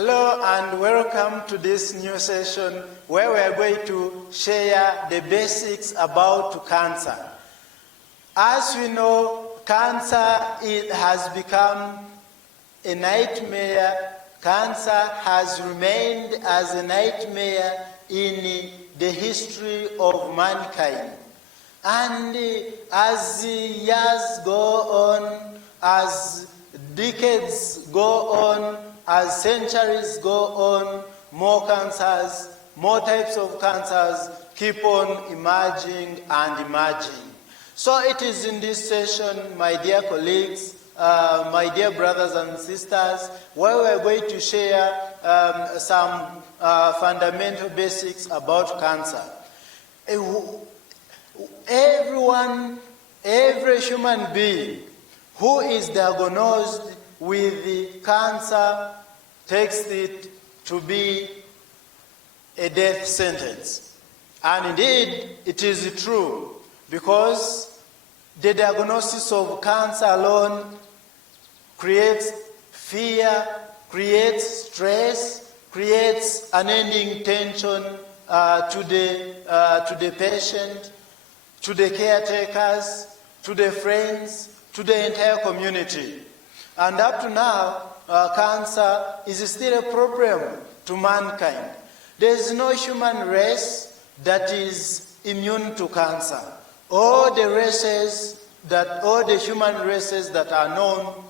Hello and welcome to this new session where we are going to share the basics about cancer. As we know, cancer has become a nightmare. Cancer has remained as a nightmare in the history of mankind. And as years go on, as decades go on, as centuries go on, more cancers, more types of cancers keep on emerging and emerging. So it is in this session, my dear colleagues, my dear brothers and sisters, where we are going to share some fundamental basics about cancer. Every human being who is diagnosed with cancer takes it to be a death sentence. And indeed, it is true, because the diagnosis of cancer alone creates fear, creates stress, creates unending tension to the patient, to the caretakers, to the friends, to the entire community. And up to now, cancer is still a problem to mankind. There is no human race that is immune to cancer. All the human races that are known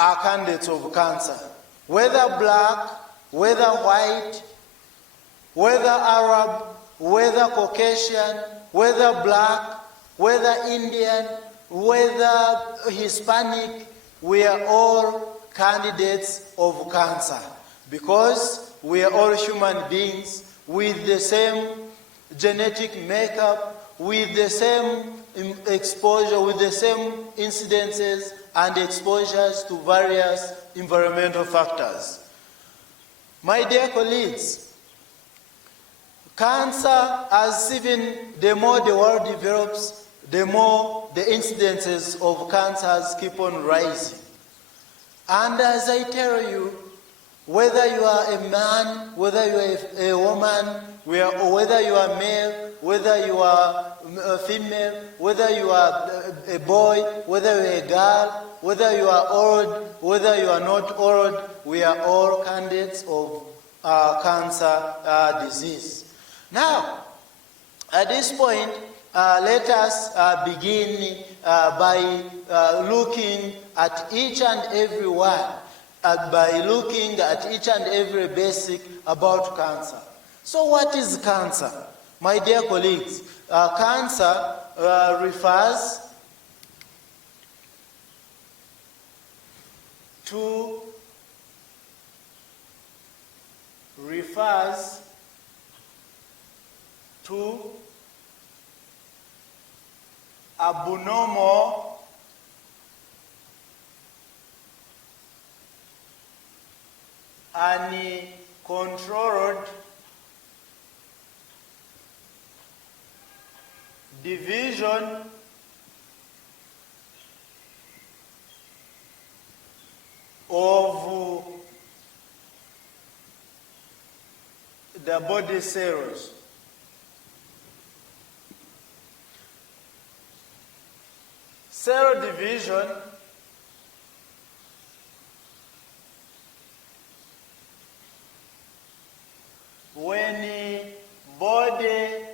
are candidates of cancer. Whether black, whether white, whether Arab, whether Caucasian, whether black, whether Indian, whether Hispanic, we are all candidates of cancer, because we are all human beings with the same genetic makeup, with the same exposure, with the same incidences and exposures to various environmental factors. My dear colleagues, cancer, as even the more the world develops, the more the incidences of cancers keep on rising. And as I tell you, whether you are a man, whether you are a woman, whether you are male, whether you are a female, whether you are a boy, whether you are a girl, whether you are old, whether you are not old, we are all candidates of cancer disease. Now, at this point, let us begin by looking at each and every one, by looking at each and every basic about cancer. So what is cancer? My dear colleagues, cancer refers to abnormal uncontrolled division of the body cells. Cell division when body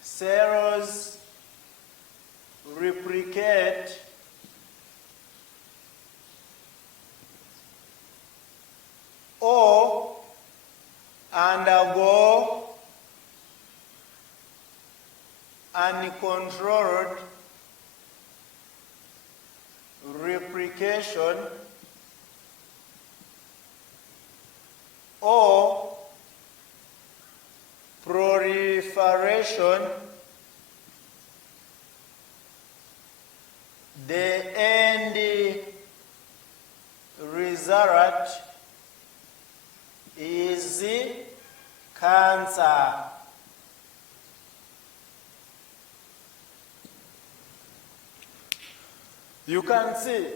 cells replicate or undergo uncontrolled replication or proliferation, the end result is cancer. You can see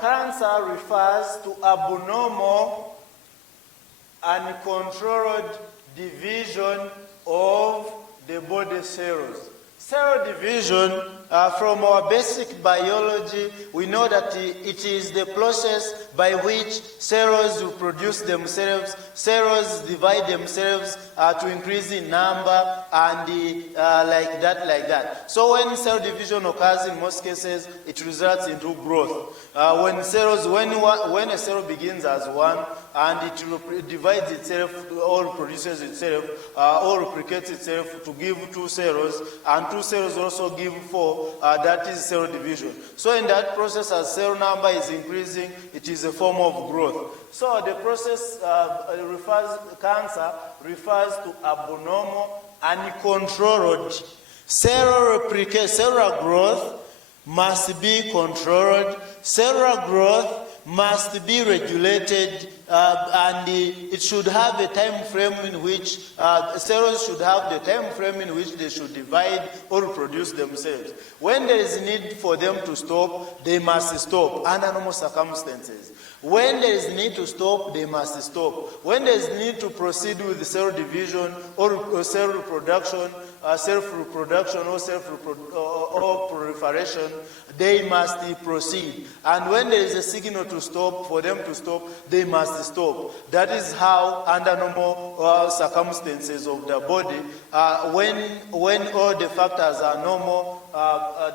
cancer refers to abnormal and controlled division of the body cells. Cell division, from our basic biology, we know that it is the process by which cells will produce themselves, cells divide themselves to increase in number, and like that. So when cell division occurs, in most cases, it results into growth. When a cell begins as one, and it divides itself, or produces itself, or replicates itself to give 2 cells, and 2 cells also give 4, that is cell division. So in that process, as cell number is increasing, it is a form of growth. So the process cancer refers to abnormal and uncontrolled cellular growth must be controlled. Cellular growth must be regulated, and it should have a time frame in which cells should have the time frame in which they should divide or reproduce themselves. When there is need for them to stop, they must stop under normal circumstances. When there is need to stop, they must stop. When there is need to proceed with cell division or cell reproduction, self-reproduction or proliferation, they must proceed. And when there is a signal to stop, for them to stop, they must stop. That is how, under normal circumstances of the body, when all the factors are normal,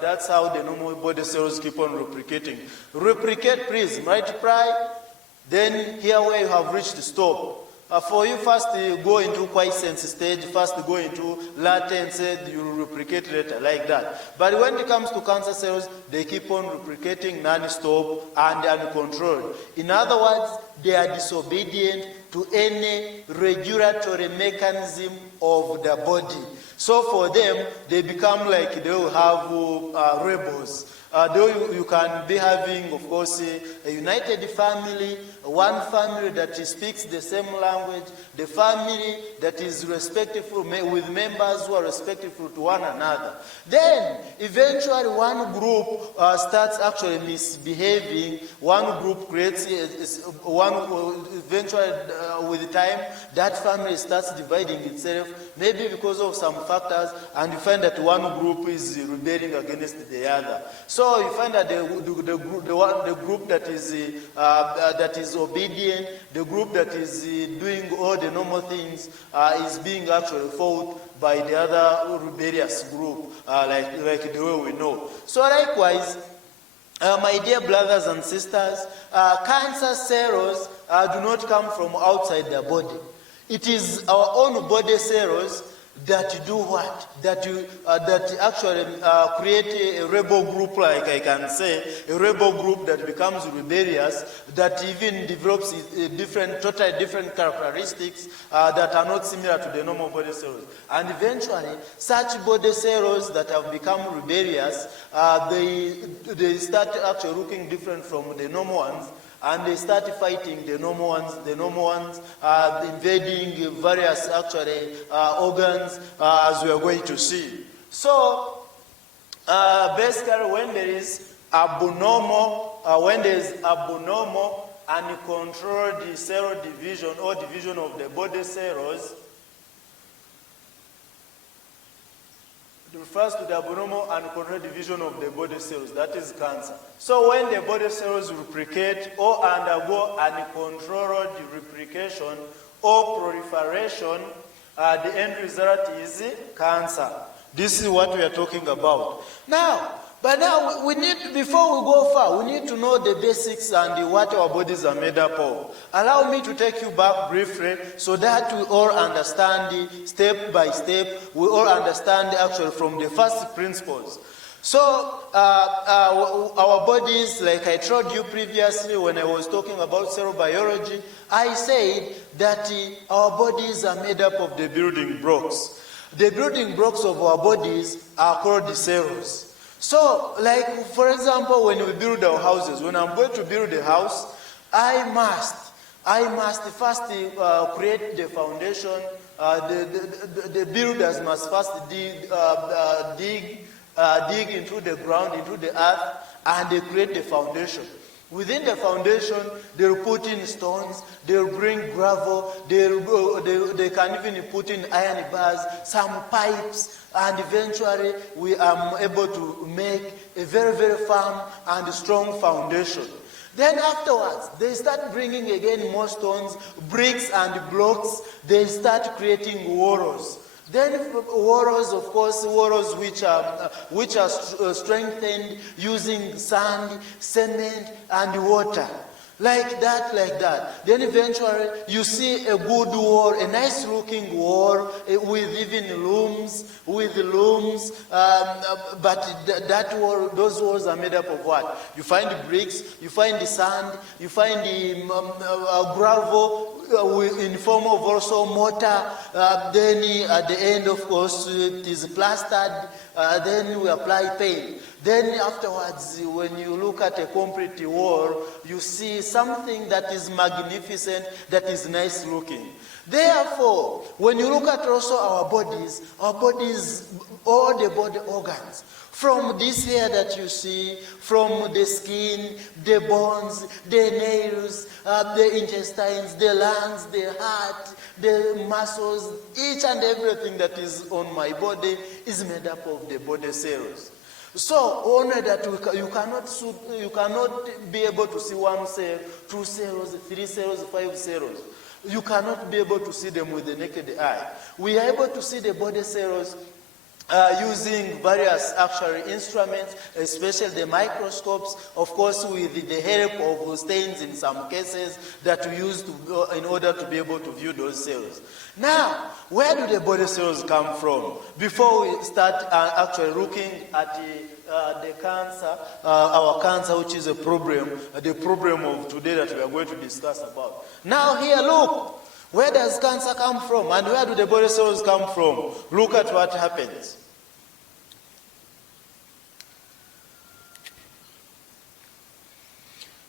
that's how the normal body cells keep on replicating. Replicate, please, multiply, then here where you have reached stop. For you first go into quiescence stage, first go into latency, you replicate later, like that. But when it comes to cancer cells, they keep on replicating non-stop and uncontrolled. In other words, they are disobedient to any regulatory mechanism of the body. So for them, they become like they will have rebels. Though you can be having, of course, a united family, one family that speaks the same language, the family that is respectful with members who are respectful to one another. Then, eventually, one group starts actually misbehaving. One group creates eventually, with time, that family starts dividing itself, maybe because of some factors, and you find that one group is rebelling against the other. So you find that the group that is obedient, the group that is doing all the normal things, is being actually fought by the other rebellious group, like the way we know. So likewise, my dear brothers and sisters, cancer cells do not come from outside the body. It is our own body cells that do what? That actually create a rebel group, like I can say, a rebel group that becomes rebellious, that even develops totally different characteristics that are not similar to the normal body cells. And eventually, such body cells that have become rebellious, they start actually looking different from the normal ones, and they start fighting the normal ones invading various actually organs, as we are going to see. So basically, when there is abnormal and uncontrolled cell division or division of the body cells, it refers to the abnormal and uncontrolled division of the body cells, that is cancer. So when the body cells replicate or undergo uncontrolled replication or proliferation, the end result is cancer. This is what we are talking about. But now we need, before we go far, we need to know the basics and what our bodies are made up of. Allow me to take you back briefly so that we all understand step by step. We all understand actually from the first principles. So our bodies, like I told you previously when I was talking about cell biology, I said that our bodies are made up of the building blocks. The building blocks of our bodies are called the cells. So, like, for example, when we build our houses, when I'm going to build a house, I must first create the foundation. The builders must first dig dig into the ground, into the earth, and they create the foundation. Within the foundation, they'll put in stones, they'll bring gravel, they can even put in iron bars, some pipes, and eventually we are able to make a very, very firm and strong foundation. Then afterwards, they start bringing again more stones, bricks and blocks. They start creating walls. Then walls, of course, walls which are strengthened using sand, cement, and water. Like that. Then eventually you see a good wall, a nice looking wall with even looms, but that wall, those walls are made up of what? You find bricks, you find the sand, you find the gravel in form of also mortar. Then at the end, of course, it is plastered. Then we apply paint. Then afterwards, when you look at a complete wall, you see something that is magnificent, that is nice looking. Therefore, when you look at also our bodies, all the body organs, from this hair that you see, from the skin, the bones, the nails, the intestines, the lungs, the heart, the muscles, each and everything that is on my body is made up of the body cells. So only that you cannot be able to see 1 cell, 2 cells, 3 cells, 5 cells. You cannot be able to see them with the naked eye. We are able to see the body cells using various actually instruments, especially the microscopes, of course with the help of stains in some cases that we use in order to be able to view those cells. Now, where do the body cells come from? Before we start actually looking at the cancer, our cancer, which is the problem of today that we are going to discuss about. Now here, look, where does cancer come from and where do the body cells come from? Look at what happens.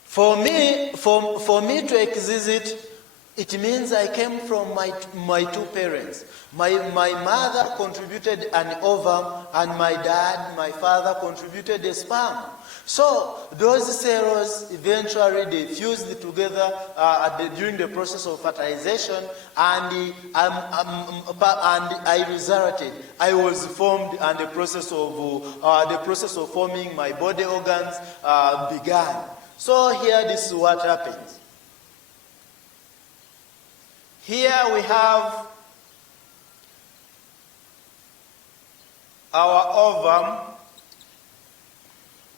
For me to exist, it means I came from my two parents. My mother contributed an ovum, and my father contributed a sperm. So those cells eventually they fused together during the process of fertilization, and I resulted. I was formed, and the process of forming my body organs began. So here, this is what happens. Here we have our ovum.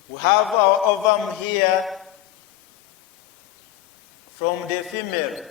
We have our ovum here from the female.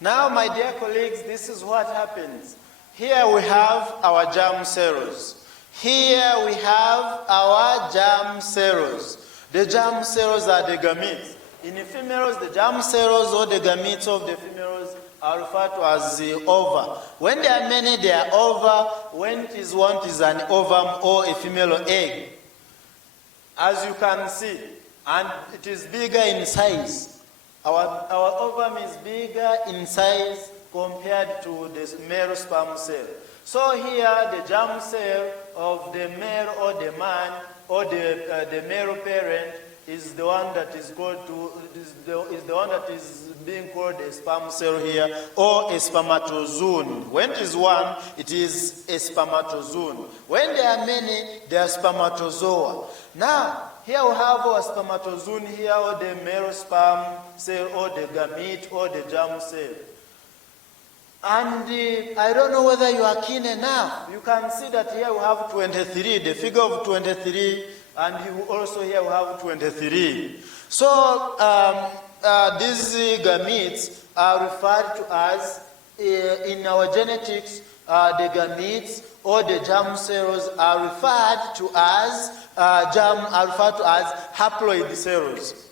Now, my dear colleagues, this is what happens. Here we have our germ cells. Here we have our germ cells. The germ cells are the gametes. In the females, the germ cells or the gametes of the females are referred to as the ova. When there are many, they are ova. When it is one, it is an ovum or a female egg. As you can see, and it is bigger in size. Our ovum is bigger in size compared to the male sperm cell. So here, the germ cell of the male or the man or the male parent is the one that is the one that is being called a sperm cell here, or a spermatozoon. When it is one, it is a spermatozoon. When there are many, they are spermatozoa. Now, here we have our spermatozoon here, or the male sperm cell, or the gamete, or the germ cell. And I don't know whether you are keen enough. You can see that here we have 23, the figure of 23, and you also here we have 23. So these gametes are referred to as, in our genetics, the gametes or the germ cells are referred to as haploid cells.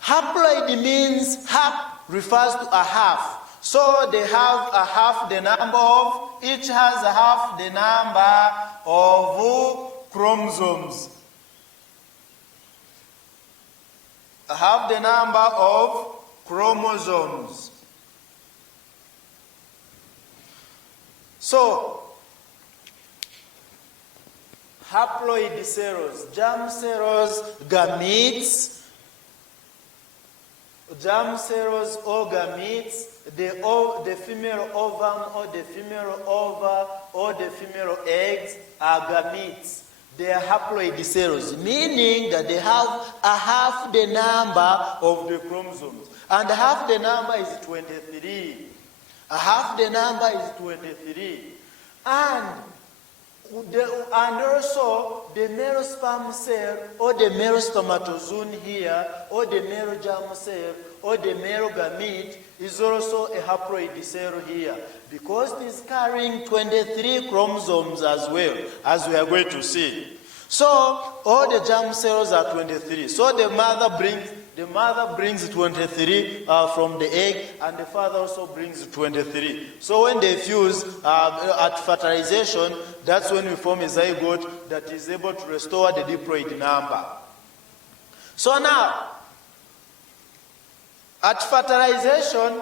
Haploid means hap refers to a half. So they have a half the number of, each has a half the number of chromosomes. A half the number of chromosomes. So, haploid cells, germ cells, gametes, germ cells or gametes, the female ovum or the female ova or the female eggs are gametes. They are haploid cells, meaning that they have a half the number of the chromosomes. And half the number is 23. A half the number is 23. And also the male sperm cell or the male spermatozoon here or the male germ cell or the male gamete is also a haploid cell here, because it is carrying 23 chromosomes as well, as we are going to see. So all the germ cells are 23. So the mother brings 23 from the egg, and the father also brings 23. So when they fuse at fertilization, that's when we form a zygote that is able to restore the diploid number. So now, at fertilization,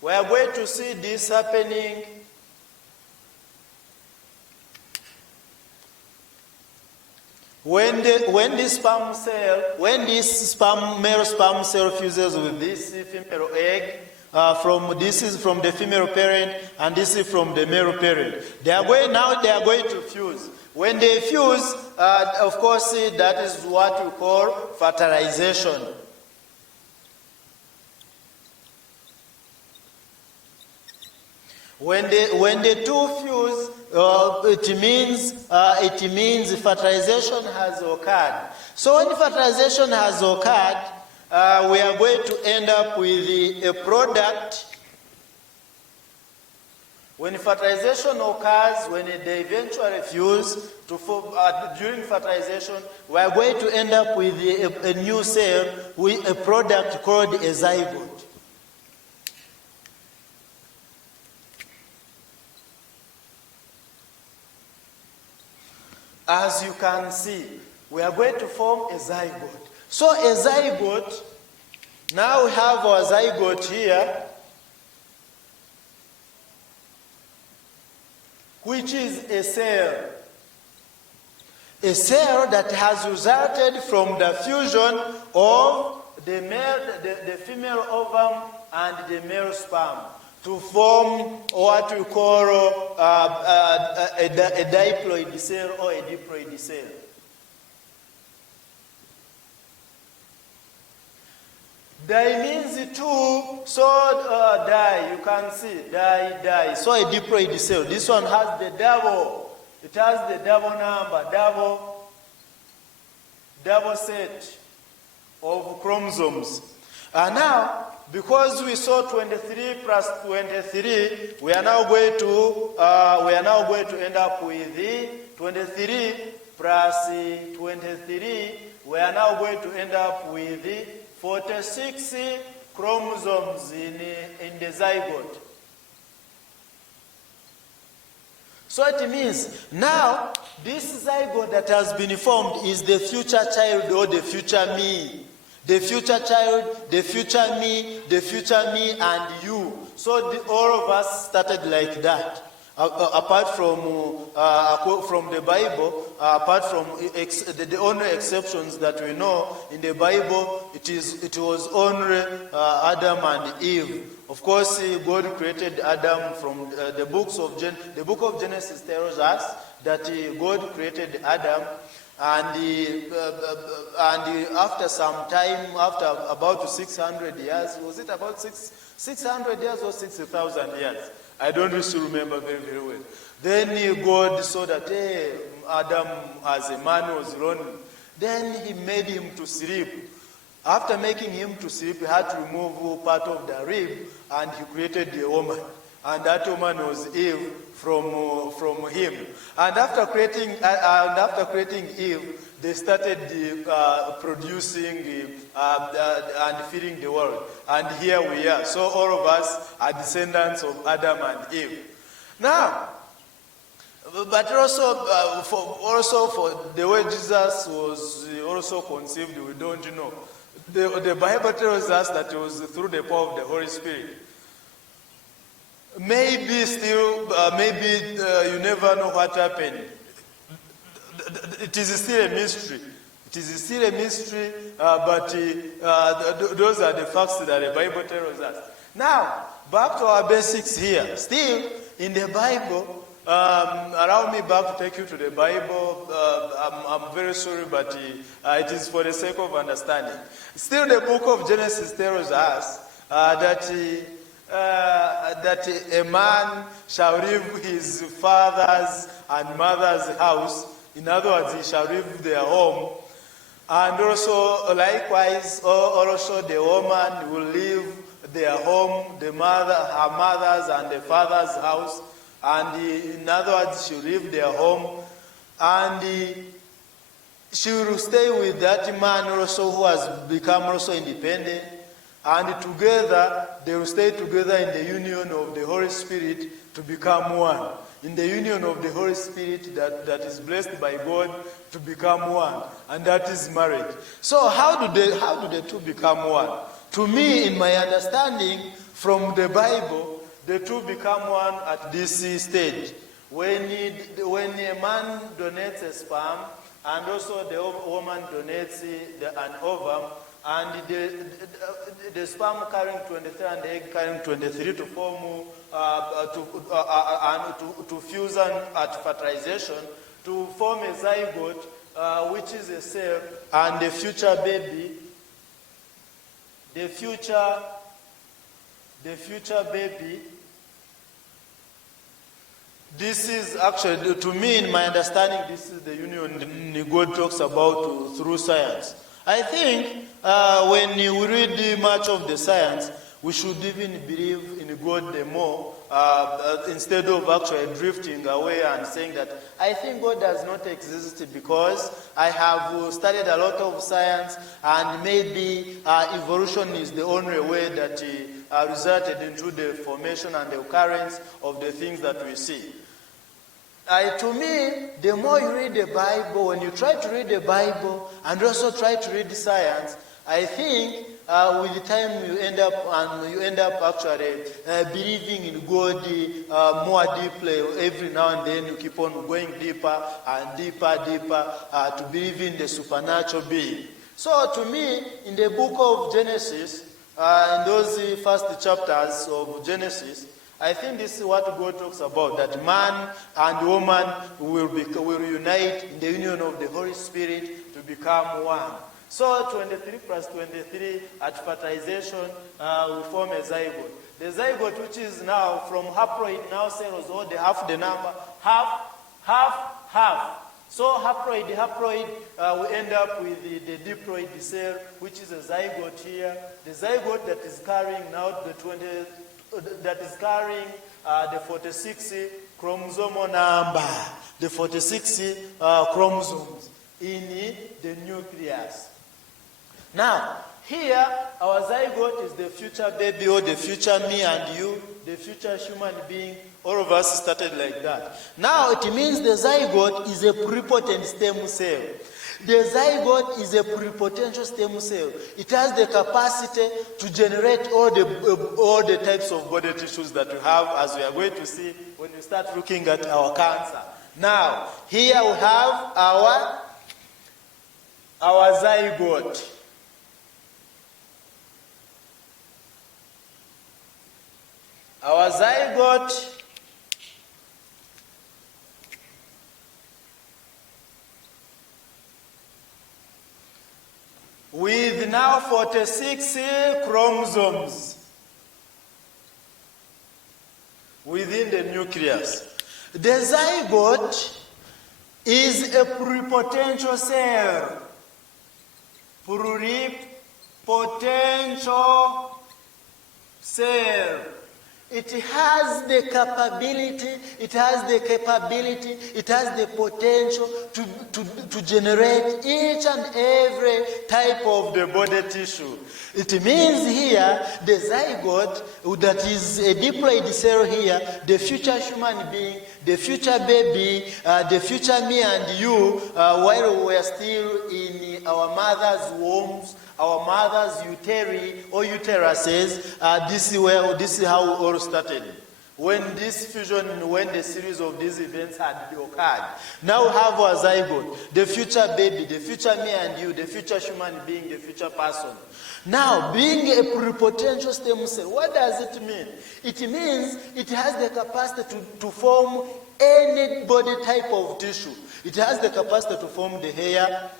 we are going to see this happening when this male sperm cell fuses with this female egg. This is from the female parent, and this is from the male parent. They are going to fuse. When they fuse, of course, that is what we call fertilization. When the two fuse, it means fertilization has occurred. So when fertilization has occurred, we are going to end up with a product. When fertilization occurs, when they eventually fuse to form, during fertilization, we are going to end up with a new cell with a product called a zygote. As you can see, we are going to form a zygote. So a zygote, now we have our zygote here, which is a cell that has resulted from the fusion of the female ovum and the male sperm to form what we call a diploid cell or a diploid cell. Die means two, so die, you can see, die. So a diploid cell. This one has the double. It has the double number, double set of chromosomes. And now, because we saw 23 plus 23, we are now going to end up with the 23 plus 23. We are now going to end up with the 46 chromosomes in the zygote. So it means now this zygote that has been formed is the future child or the future me. The future child, the future me, and you. So all of us started like that. Apart from the Bible, apart from the only exceptions that we know in the Bible, it was only Adam and Eve. Of course, God created Adam from the book of Genesis tells us that God created Adam, and after some time, after about 600 years, was it about 600 years or 60,000 years? I don't really remember very well. Then God saw that Adam, as a man, was lonely. Then he made him to sleep. After making him to sleep, he had to remove part of the rib, and he created a woman. And that woman was Eve from him. And after creating Eve, they started producing and feeding the world. And here we are. So all of us are descendants of Adam and Eve. Now, but also for the way Jesus was also conceived, we don't know. The Bible tells us that it was through the power of the Holy Spirit. Maybe you never know what happened. It is still a mystery. But those are the facts that the Bible tells us. Now, back to our basics here. Still, in the Bible, allow me back to take you to the Bible. I'm very sorry, but it is for the sake of understanding. Still, the book of Genesis tells us that a man shall leave his father's and mother's house. In other words, he shall leave their home. And also, likewise, also the woman will leave their home, her mother's and the father's house. And in other words, she will leave their home. And she will stay with that man also who has become also independent. And together, they will stay together in the union of the Holy Spirit to become one. In the union of the Holy Spirit that is blessed by God to become one. And that is marriage. So how do the two become one? To me, in my understanding from the Bible, the two become one at this stage. When a man donates a sperm, and also the woman donates an ovum, and the sperm carrying 23 and the egg carrying 23 to form to fuse at fertilization to form a zygote, which is a cell, and the future baby. The future baby. This is actually, to me, in my understanding, this is the union God talks about through science. I think when we read much of the science, we should even believe in God the more, instead of actually drifting away and saying that I think God does not exist because I have studied a lot of science and maybe evolution is the only way that resulted into the formation and the occurrence of the things that we see. To me, the more you read the Bible, when you try to read the Bible and also try to read science, I think with the time you end up actually believing in God more deeply. Every now and then you keep on going deeper and deeper to believe in the supernatural being. So to me, in the book of Genesis, in those first chapters of Genesis, I think this is what God talks about, that man and woman will unite in the union of the Holy Spirit to become one. So 23 plus 23 at fertilization will form a zygote. The zygote, which is now from haploid now cells, or the half the number, half. So haploid, we end up with the diploid cell, which is a zygote here. The zygote that is carrying now the 46 chromosomal number, the 46 chromosomes in the nucleus. Now, here, our zygote is the future baby, or the future me and you, the future human being. All of us started like that. Now, it means the zygote is a pluripotent stem cell. The zygote is a pluripotential stem cell. It has the capacity to generate all the types of body tissues that we have, as we are going to see when we start looking at our cancer. Now, here we have our zygote. Our zygote with now 46 chromosomes within the nucleus. The zygote is a pluripotential cell. Pluripotential cell. It has the capability, it has the potential to generate each and every type of the body tissue. It means here, the zygote, that is a diploid cell here, the future human being, the future baby, the future me and you, while we are still in our mother's wombs, our mother's uteri or uteruses, this is how we all started. When this fusion, when the series of these events had occurred. Now we have our zygote, the future baby, the future me and you, the future human being, the future person. Now, being a pluripotential stem cell, what does it mean? It means it has the capacity to form any body type of tissue. It has the capacity to form the hair.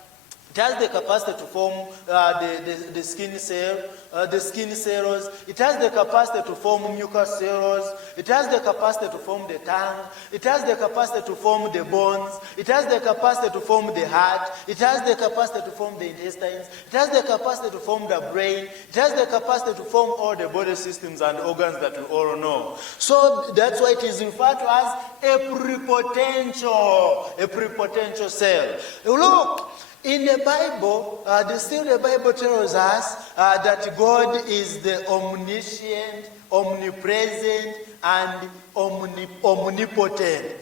It has the capacity to form the skin cells. It has the capacity to form mucous cells. It has the capacity to form the tongue. It has the capacity to form the bones. It has the capacity to form the heart. It has the capacity to form the intestines. It has the capacity to form the brain. It has the capacity to form all the body systems and organs that we all know. So that's why it is referred to as a pluripotential cell. Look. In the Bible, the Bible tells us that God is the omniscient, omnipresent, and omnipotent.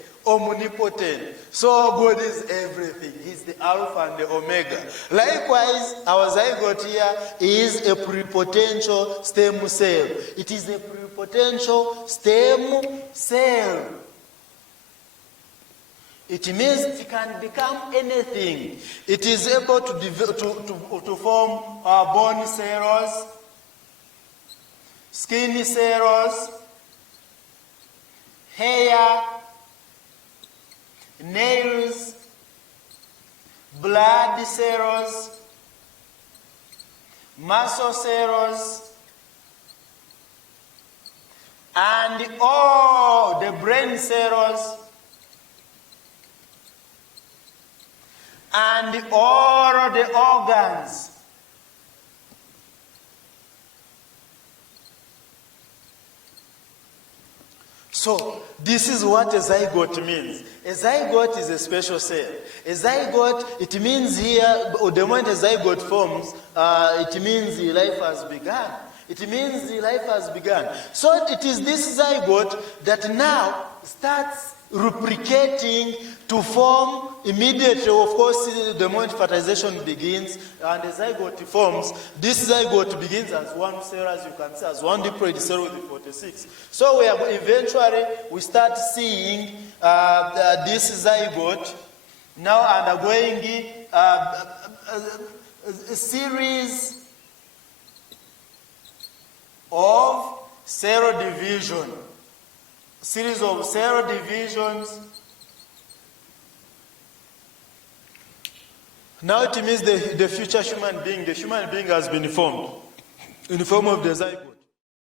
So God is everything. He's the Alpha and the Omega. Likewise, our zygote here is a pluripotential stem cell. It is a pluripotential stem cell. It means it can become anything. It is able to form bone cells, skin cells, hair, nails, blood cells, muscle cells, and all the brain cells, and all the organs. So, this is what a zygote means. A zygote is a special cell. A zygote, it means here, the moment a zygote forms, it means life has begun. It means life has begun. So, it is this zygote that now starts replicating to form immediately. Of course, the moment fertilization begins and the zygote forms, this zygote begins as one cell, as you can see, as one diploid cell with the 46. So we start seeing this zygote now undergoing a series of cell division. Series of cell divisions Now it means the future human being has been formed in the form of the zygote.